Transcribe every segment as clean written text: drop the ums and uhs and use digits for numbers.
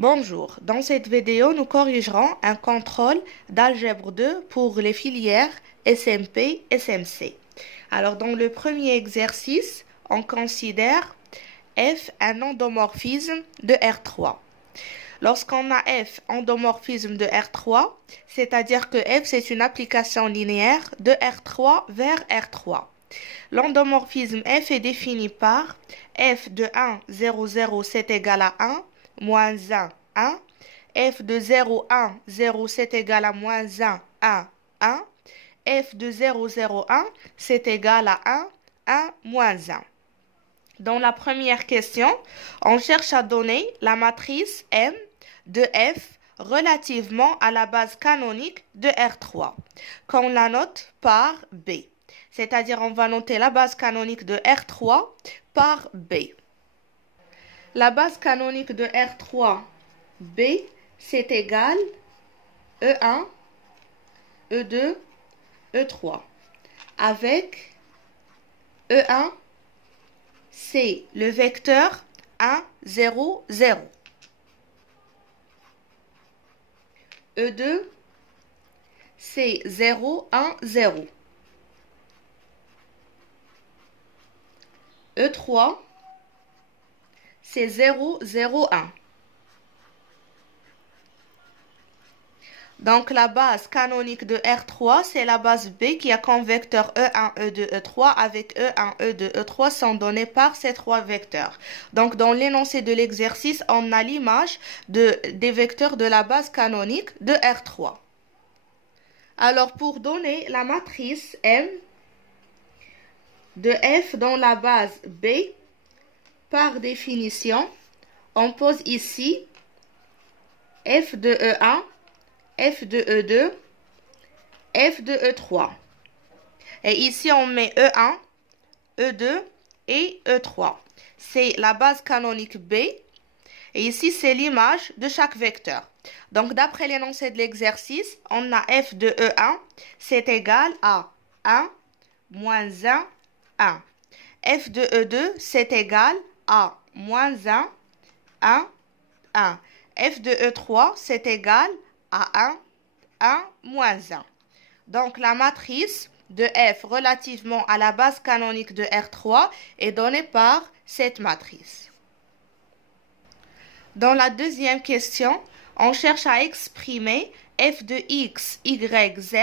Bonjour, dans cette vidéo, nous corrigerons un contrôle d'algèbre 2 pour les filières SMP, SMC. Alors, dans le premier exercice, on considère F un endomorphisme de R3. Lorsqu'on a F endomorphisme de R3, c'est-à-dire que F c'est une application linéaire de R3 vers R3. L'endomorphisme F est défini par F de 1, 0, 0, c'est égal à 1, moins 1, 1. F de 0, 1, 0, c'est égal à moins 1, 1, 1. F de 0, 0, 1, c'est égal à 1, 1, moins 1. Dans la première question, on cherche à donner la matrice M de F relativement à la base canonique de R3, qu'on la note par B. C'est-à-dire on va noter la base canonique de R3 par B. La base canonique de R3, B, c'est égal E1, E2, E3. Avec E1, c'est le vecteur 1, 0, 0. E2, c'est 0, 1, 0. E3, c'est 0, 0, 1. Donc, la base canonique de R3, c'est la base B qui a comme vecteur E1, E2, E3 avec E1, E2, E3 sont donnés par ces trois vecteurs. Donc, dans l'énoncé de l'exercice, on a l'image des vecteurs de la base canonique de R3. Alors, pour donner la matrice M de F dans la base B, par définition, on pose ici F de E1, F de E2, F de E3. Et ici, on met E1, E2 et E3. C'est la base canonique B. Et ici, c'est l'image de chaque vecteur. Donc, d'après l'énoncé de l'exercice, on a F de E1, c'est égal à 1, moins 1, 1. F de E2, c'est égal à moins 1, 1, 1. F de E3, c'est égal à 1, 1, moins 1. Donc, la matrice de F relativement à la base canonique de R3 est donnée par cette matrice. Dans la deuxième question, on cherche à exprimer f de x, y, z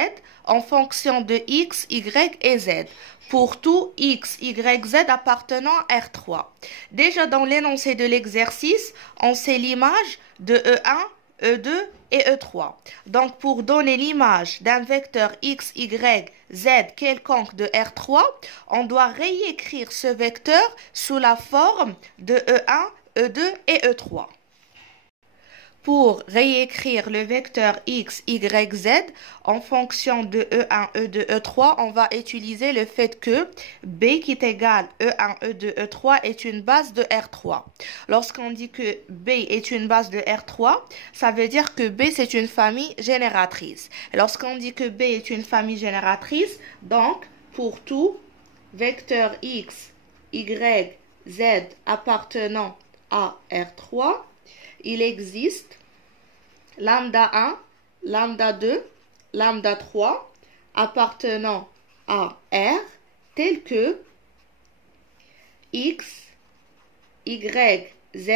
en fonction de x, y et z pour tout x, y, z appartenant à R3. Déjà dans l'énoncé de l'exercice, on sait l'image de E1, E2 et E3. Donc pour donner l'image d'un vecteur x, y, z quelconque de R3, on doit réécrire ce vecteur sous la forme de E1, E2 et E3. Pour réécrire le vecteur x, y, z en fonction de E1, E2, E3, on va utiliser le fait que B qui est égal E1, E2, E3 est une base de R3. Lorsqu'on dit que B est une base de R3, ça veut dire que B c'est une famille génératrice. Lorsqu'on dit que B est une famille génératrice, donc pour tout vecteur x, y, z appartenant à R3, il existe lambda 1, lambda 2, lambda 3 appartenant à R tel que x, y, z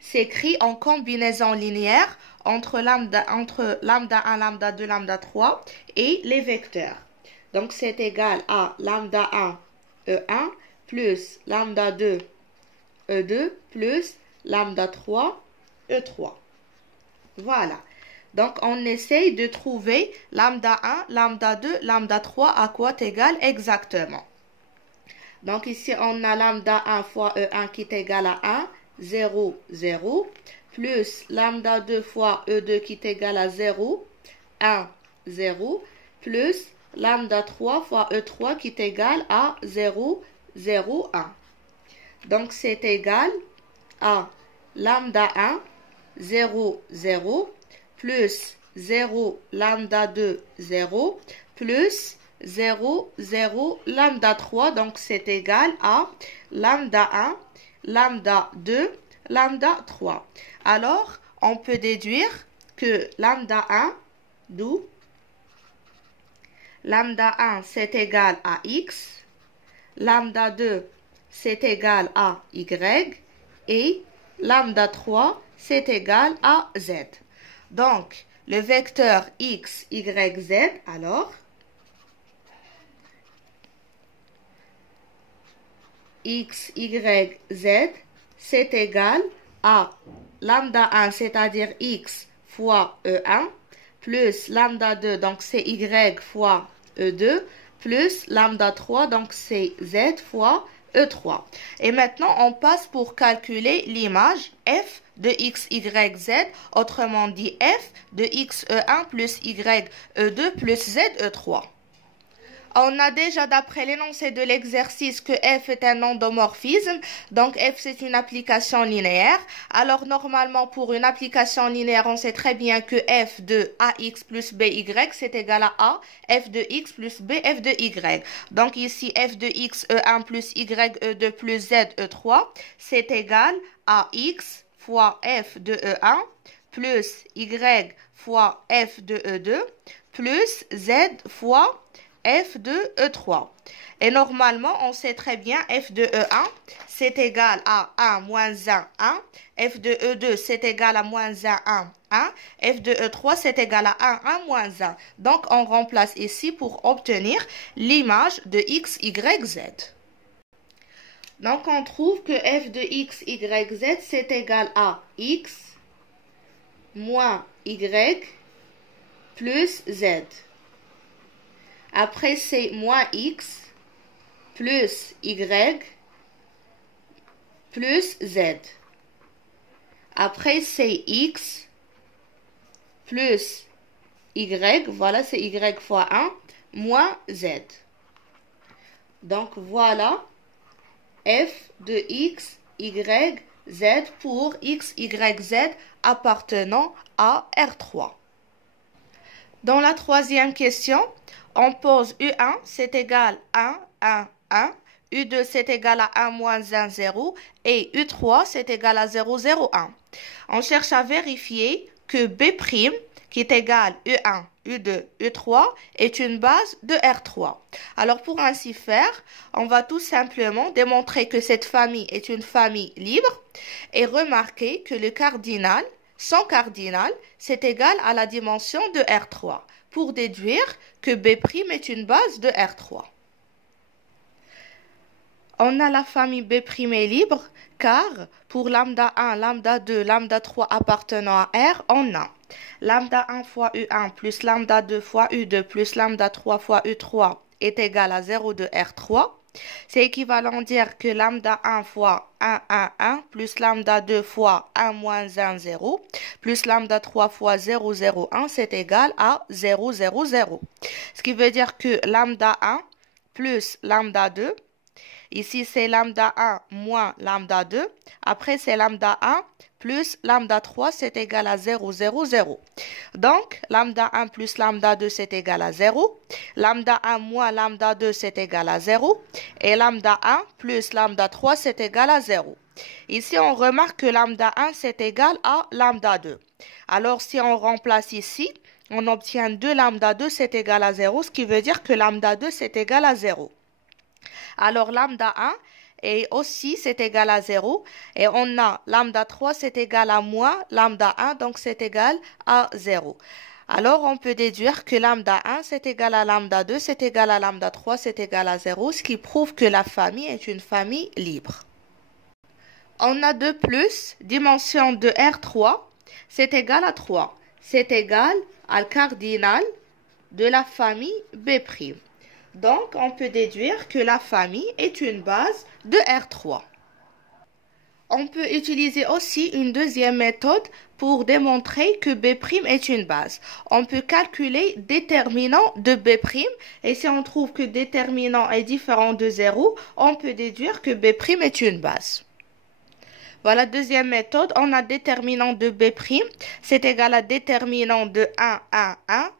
s'écrit en combinaison linéaire entre lambda 1, lambda 2, lambda 3 et les vecteurs. Donc c'est égal à lambda 1, E1 plus lambda 2, E2 plus lambda 3, E3. Voilà. Donc, on essaye de trouver lambda 1, lambda 2, lambda 3 à quoi est égal exactement. Donc, ici, on a lambda 1 fois E1 qui est égal à 1, 0, 0, plus lambda 2 fois E2 qui est égal à 0, 1, 0, plus lambda 3 fois E3 qui est égal à 0, 0, 1. Donc, c'est égal à lambda 1, 0, 0, plus 0, lambda 2, 0, plus 0, 0, lambda 3. Donc, c'est égal à lambda 1, lambda 2, lambda 3. Alors, on peut déduire que lambda 1, d'où lambda 1 c'est égal à x, lambda 2 c'est égal à y et lambda 3 c'est égal à z. Donc, le vecteur x, y, z, alors, x, y, z, c'est égal à lambda 1, c'est-à-dire x fois E1, plus lambda 2, donc c'est y fois E2, plus lambda 3, donc c'est z fois E3. Et maintenant, on passe pour calculer l'image f de x, y, z, autrement dit f de x, E1 plus y, E2 plus z, E3. On a déjà, d'après l'énoncé de l'exercice, que f est un endomorphisme. Donc, f, c'est une application linéaire. Alors, normalement, pour une application linéaire, on sait très bien que f de ax plus by, c'est égal à a, f de x plus b, f de y. Donc, ici, f de x, E1 plus y, E2 plus z, E3, c'est égal à x fois f de E1 plus y fois f de E2 plus z fois f de E3. Et normalement, on sait très bien f de E1, c'est égal à 1 moins 1, 1. F de E2, c'est égal à moins 1, 1, 1. F de E3, c'est égal à 1, 1 moins 1. Donc, on remplace ici pour obtenir l'image de x, y, z. Donc, on trouve que f de x, y, z, c'est égal à x moins y plus z. Après, c'est moins x plus y plus z. Après, c'est x plus y, voilà, c'est y fois 1, moins z. Donc, voilà f de x, y, z pour x, y, z appartenant à R3. Dans la troisième question, on pose U1, c'est égal à 1, 1, 1. U2, c'est égal à 1 moins 1, 0. Et U3, c'est égal à 0, 0, 1. On cherche à vérifier que B', qui est égal U1, U2, U3, est une base de R3. Alors, pour ainsi faire, on va tout simplement démontrer que cette famille est une famille libre et remarquer que le cardinal, son cardinal, c'est égal à la dimension de R3 pour déduire que B' est une base de R3. On a la famille B' est libre car pour lambda 1, lambda 2, lambda 3 appartenant à R, on a lambda 1 fois U1 plus lambda 2 fois U2 plus lambda 3 fois U3 est égal à 0 de R3. C'est équivalent dire que lambda 1 fois 1, 1, 1 plus lambda 2 fois 1 moins 1, 0 plus lambda 3 fois 0, 0, 1 c'est égal à 0, 0, 0. Ce qui veut dire que lambda 1 plus lambda 2, ici c'est lambda 1 moins lambda 2, après c'est lambda 1 plus lambda 3 c'est égal à 0, 0, 0. Donc, lambda 1 plus lambda 2 c'est égal à 0. Lambda 1 moins lambda 2 c'est égal à 0. Et lambda 1 plus lambda 3 c'est égal à 0. Ici, on remarque que lambda 1 c'est égal à lambda 2. Alors, si on remplace ici, on obtient 2 lambda 2 c'est égal à 0, ce qui veut dire que lambda 2 c'est égal à 0. Alors, lambda 1 et aussi c'est égal à 0 et on a lambda 3 c'est égal à moins lambda 1 donc c'est égal à 0. Alors on peut déduire que lambda 1 c'est égal à lambda 2 c'est égal à lambda 3 c'est égal à 0, ce qui prouve que la famille est une famille libre. On a de plus, dimension de R3 c'est égal à 3, c'est égal à cardinal de la famille B'. Donc, on peut déduire que la famille est une base de R3. On peut utiliser aussi une deuxième méthode pour démontrer que B' est une base. On peut calculer déterminant de B' et si on trouve que déterminant est différent de 0, on peut déduire que B' est une base. Voilà, deuxième méthode, on a déterminant de B', c'est égal à déterminant de 1, 1, 1.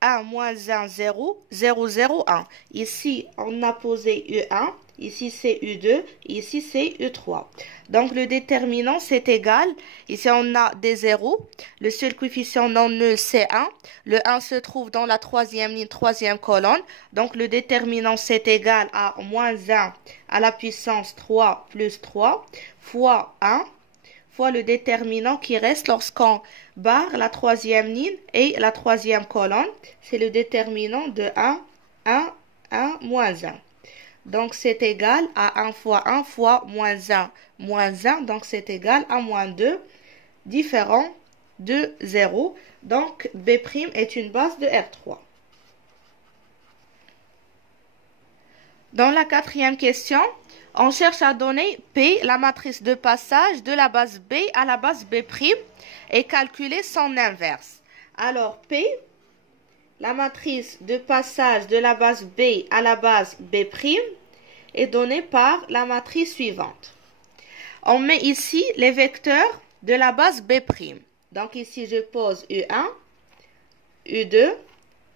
1 moins 1, 0, 0, 0, 1. Ici, on a posé U1 ici c'est U2, ici c'est U3. Donc le déterminant c'est égal, ici on a des zéros, le seul coefficient non nul c'est 1, le 1 se trouve dans la troisième ligne, troisième colonne, donc le déterminant c'est égal à moins 1 à la puissance 3 plus 3 fois 1 fois le déterminant qui reste lorsqu'on barre la troisième ligne et la troisième colonne, c'est le déterminant de 1, 1, 1, moins 1. Donc, c'est égal à 1 fois moins 1, donc c'est égal à moins 2, différent de 0. Donc, B' est une base de R3. Dans la quatrième question, on cherche à donner P, la matrice de passage de la base B à la base B' et calculer son inverse. Alors, P, la matrice de passage de la base B à la base B' est donnée par la matrice suivante. On met ici les vecteurs de la base B'. Donc ici, je pose U1, U2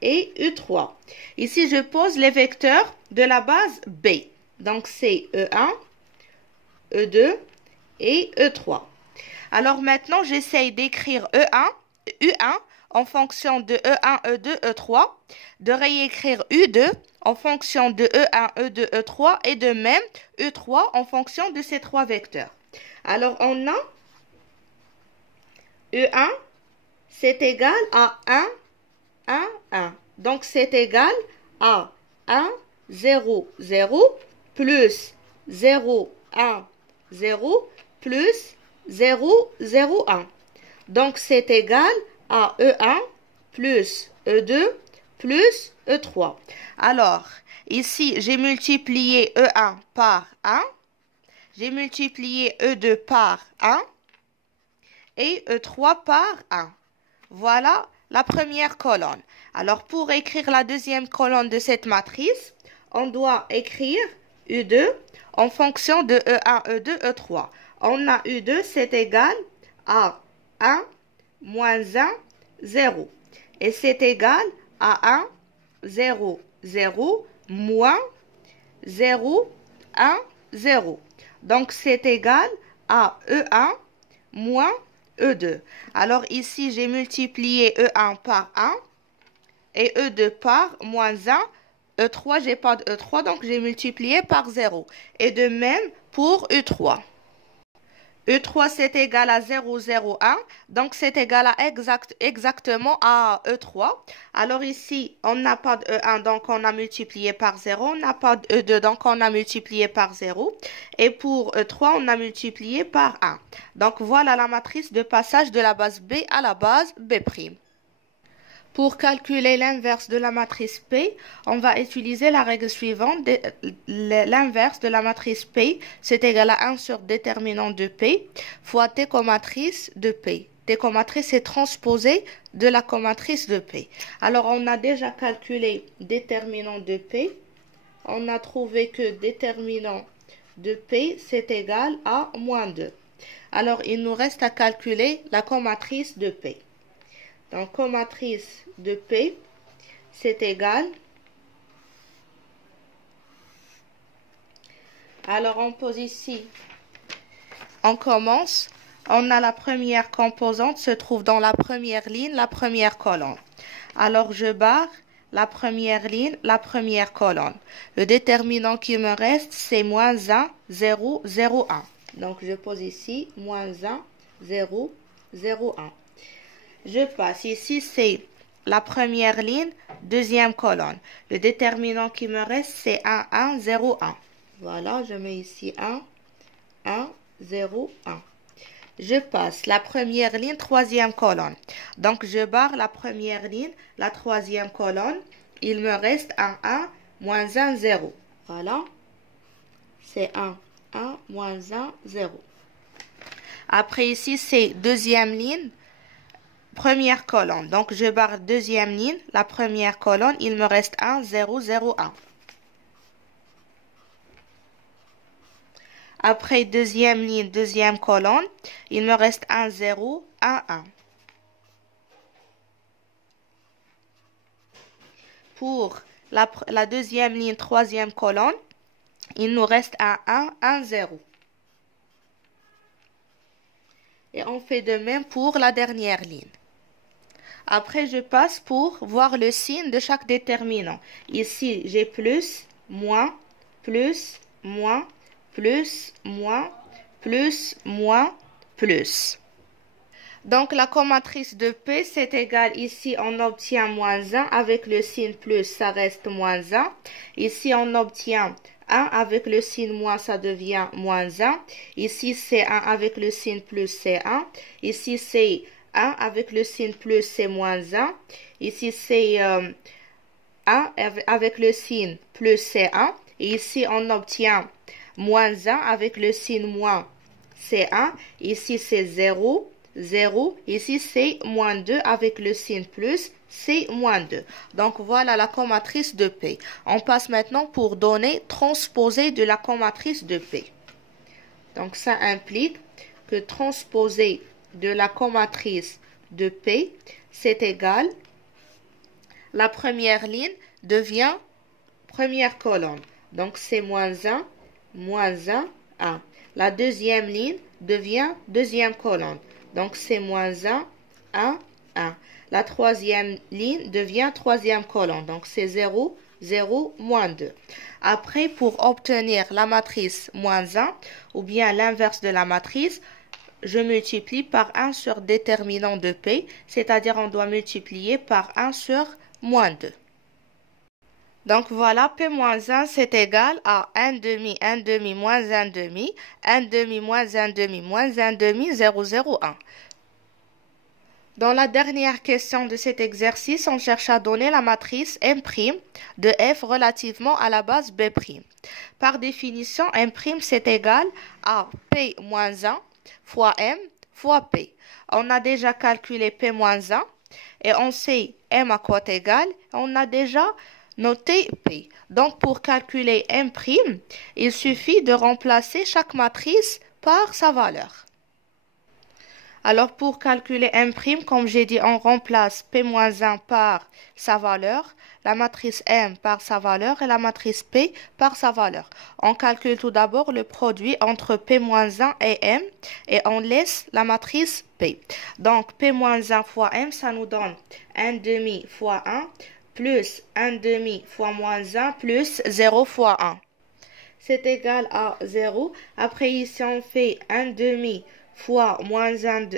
et U3. Ici, je pose les vecteurs de la base B. Donc c'est E1, E2 et E3. Alors maintenant, j'essaye d'écrire U1 en fonction de E1, E2, E3, de réécrire U2 en fonction de E1, E2, E3 et de même E3 en fonction de ces trois vecteurs. Alors on a E1, c'est égal à 1, 1, 1. Donc c'est égal à 1, 0, 0 plus 0, 1, 0 plus 0, 0, 1. Donc c'est égal à E1 plus E2 plus E3. Alors, ici, j'ai multiplié E1 par 1. J'ai multiplié E2 par 1 et E3 par 1. Voilà la première colonne. Alors, pour écrire la deuxième colonne de cette matrice, on doit écrire U2 en fonction de E1, E2, E3. On a U2, c'est égal à 1 moins 1, 0. Et c'est égal à 1, 0, 0, moins 0, 1, 0. Donc, c'est égal à E1 moins E2. Alors, ici, j'ai multiplié E1 par 1 et E2 par moins 1. E3, j'ai pas de E3, donc j'ai multiplié par 0. Et de même pour E3. E3, c'est égal à 0, 0, 1. Donc, c'est égal à exactement à E3. Alors, ici, on n'a pas de E1, donc on a multiplié par 0. On n'a pas de E2, donc on a multiplié par 0. Et pour E3, on a multiplié par 1. Donc, voilà la matrice de passage de la base B à la base B'. Pour calculer l'inverse de la matrice P, on va utiliser la règle suivante. L'inverse de la matrice P, c'est égal à 1 sur déterminant de P fois T comatrice de P. T comatrice est transposée de la comatrice de P. Alors, on a déjà calculé déterminant de P. On a trouvé que déterminant de P, c'est égal à moins 2. Alors, il nous reste à calculer la comatrice de P. Donc, comatrice de P, c'est égal. Alors, on pose ici. On commence. On a la première composante, se trouve dans la première ligne, la première colonne. Alors, je barre la première ligne, la première colonne. Le déterminant qui me reste, c'est moins 1, 0, 0, 1. Donc, je pose ici moins 1, 0, 0, 1. Je passe ici, c'est la première ligne, deuxième colonne. Le déterminant qui me reste, c'est 1, 1, 0, 1. Voilà, je mets ici 1, 1, 0, 1. Je passe la première ligne, troisième colonne. Donc, je barre la première ligne, la troisième colonne. Il me reste 1, 1, moins 1, 0. Voilà, c'est 1, 1, moins 1, 0. Après, ici, c'est deuxième ligne. Première colonne. Donc, je barre deuxième ligne, la première colonne. Il me reste 1, 0, 0, 1. Après deuxième ligne, deuxième colonne, il me reste 1, 0, 1, 1. Pour la deuxième ligne, troisième colonne, Il nous reste un 1, un 0. Et on fait de même pour la dernière ligne. Après, je passe pour voir le signe de chaque déterminant. Ici, j'ai plus, moins, plus, moins, plus, moins, plus, moins, plus. Donc, la comatrice de P, c'est égal, ici, on obtient moins 1, avec le signe plus, ça reste moins 1. Ici, on obtient 1, avec le signe moins, ça devient moins 1. Ici, c'est 1, avec le signe plus, c'est 1. Ici, c'est 1, avec le signe plus, c'est moins 1. Ici, c'est 1, avec le signe plus, c'est 1. Et ici, on obtient moins 1, avec le signe moins, c'est 1. Ici, c'est 0. 0. Ici, c'est moins 2 avec le signe plus, c'est moins 2. Donc, voilà la comatrice de P. On passe maintenant pour donner transposé de la comatrice de P. Donc, ça implique que transposé de la comatrice de P, c'est égal. La première ligne devient première colonne. Donc, c'est moins 1, 1. La deuxième ligne devient deuxième colonne. Donc, c'est moins 1, 1, 1. La troisième ligne devient troisième colonne. Donc, c'est 0, 0, moins 2. Après, pour obtenir la matrice moins 1, ou bien l'inverse de la matrice, je multiplie par 1 sur déterminant de P, c'est-à-dire on doit multiplier par 1 sur moins 2. Donc voilà, P-1 c'est égal à 1 demi, moins 1 demi, 1 demi, moins 1 demi, moins 1 demi, 0, 0, 1. Dans la dernière question de cet exercice, on cherche à donner la matrice M' de F relativement à la base B'. Par définition, M' c'est égal à P-1 fois M fois P. On a déjà calculé P-1 et on sait M à quoi est égal. On a déjà noté P. Donc, pour calculer M', il suffit de remplacer chaque matrice par sa valeur. Alors, pour calculer M', comme j'ai dit, on remplace P-1 par sa valeur, la matrice M par sa valeur et la matrice P par sa valeur. On calcule tout d'abord le produit entre P-1 et M et on laisse la matrice P. Donc, P-1 fois M, ça nous donne 1 demi fois 1 plus 1 demi fois moins 1 plus 0 fois 1. C'est égal à 0. Après, ici, on fait 1 demi fois moins 1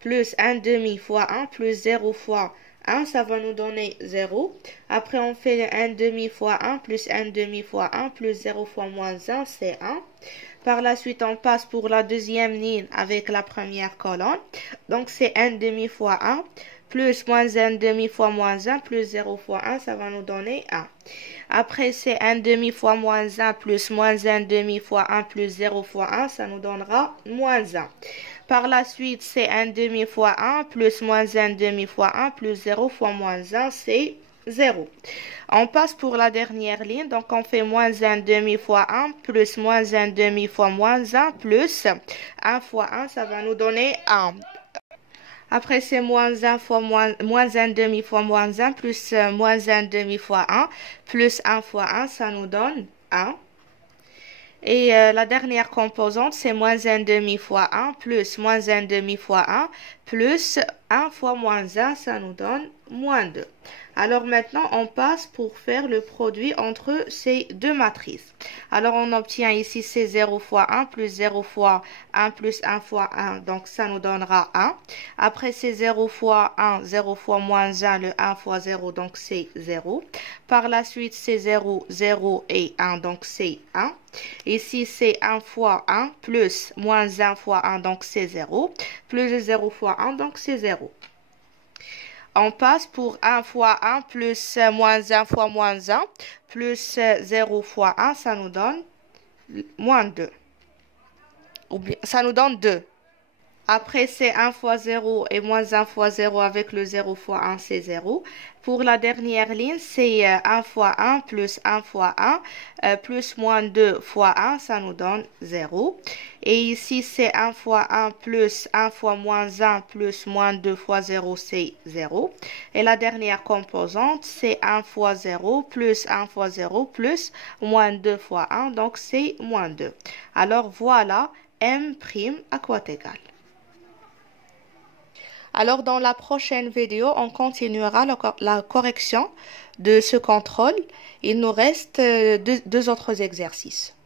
plus 1 demi fois 1 plus 0 fois 1, ça va nous donner 0. Après, on fait le 1 demi fois 1 plus 1 demi fois 1 plus 0 fois moins 1, c'est 1. Par la suite, on passe pour la deuxième ligne avec la première colonne. Donc, c'est 1 demi fois 1 plus moins 1 demi fois moins 1 plus 0 fois 1, ça va nous donner 1. Après, c'est 1 demi fois moins 1 plus moins 1 demi fois 1 plus 0 fois 1, ça nous donnera moins 1. Par la suite, c'est 1 demi fois 1 plus moins 1 demi fois 1 plus 0 fois moins 1, c'est 0. On passe pour la dernière ligne, donc on fait moins 1 demi fois 1 plus moins 1 demi fois moins 1 plus 1 fois 1, ça va nous donner 1. Après, c'est moins 1 fois moins 1 demi fois moins 1 plus moins 1 demi fois 1 plus 1 fois 1, ça nous donne 1. Et la dernière composante, c'est moins 1 demi fois 1 plus moins 1 demi fois 1 plus 1 fois moins 1, ça nous donne moins 2. Alors maintenant, on passe pour faire le produit entre ces deux matrices. Alors on obtient ici c'est 0 fois 1 plus 0 fois 1 plus 1 fois 1. Donc ça nous donnera 1. Après c'est 0 fois 1, 0 fois moins 1, le 1 fois 0, donc c'est 0. Par la suite c'est 0, 0 et 1, donc c'est 1. Ici c'est 1 fois 1 plus moins 1 fois 1, donc c'est 0. Plus 0 fois 1, donc c'est 0. On passe pour 1 fois 1 plus moins 1 fois moins 1 plus 0 fois 1, ça nous donne moins 2. Ou bien, ça nous donne 2. Après, c'est 1 fois 0 et moins 1 fois 0 avec le 0 fois 1, c'est 0. Pour la dernière ligne, c'est 1 fois 1 plus 1 fois 1 plus moins 2 fois 1, ça nous donne 0. Et ici, c'est 1 fois 1 plus 1 fois moins 1 plus moins 2 fois 0, c'est 0. Et la dernière composante, c'est 1 fois 0 plus 1 fois 0 plus moins 2 fois 1, donc c'est moins 2. Alors voilà m' à quoi égal. Alors, dans la prochaine vidéo, on continuera la correction de ce contrôle. Il nous reste deux autres exercices.